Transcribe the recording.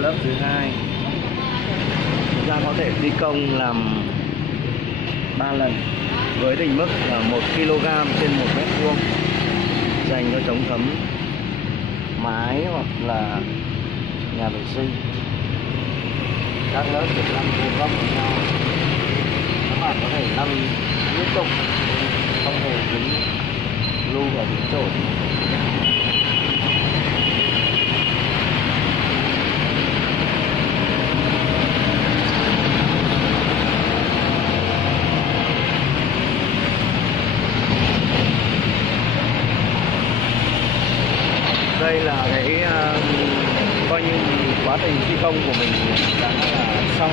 lớp thứ hai. Chúng ta có thể thi công làm 3 lần với định mức là 1 kg trên 1 mét vuông, dành cho chống thấm mái hoặc là nhà vệ sinh. Các lớp được lăn vuông góc với nhau, các bạn có thể lăn liên tục, không hề dính lu và dính trội. Đây là cái coi như quá trình thi công của mình đã là xong.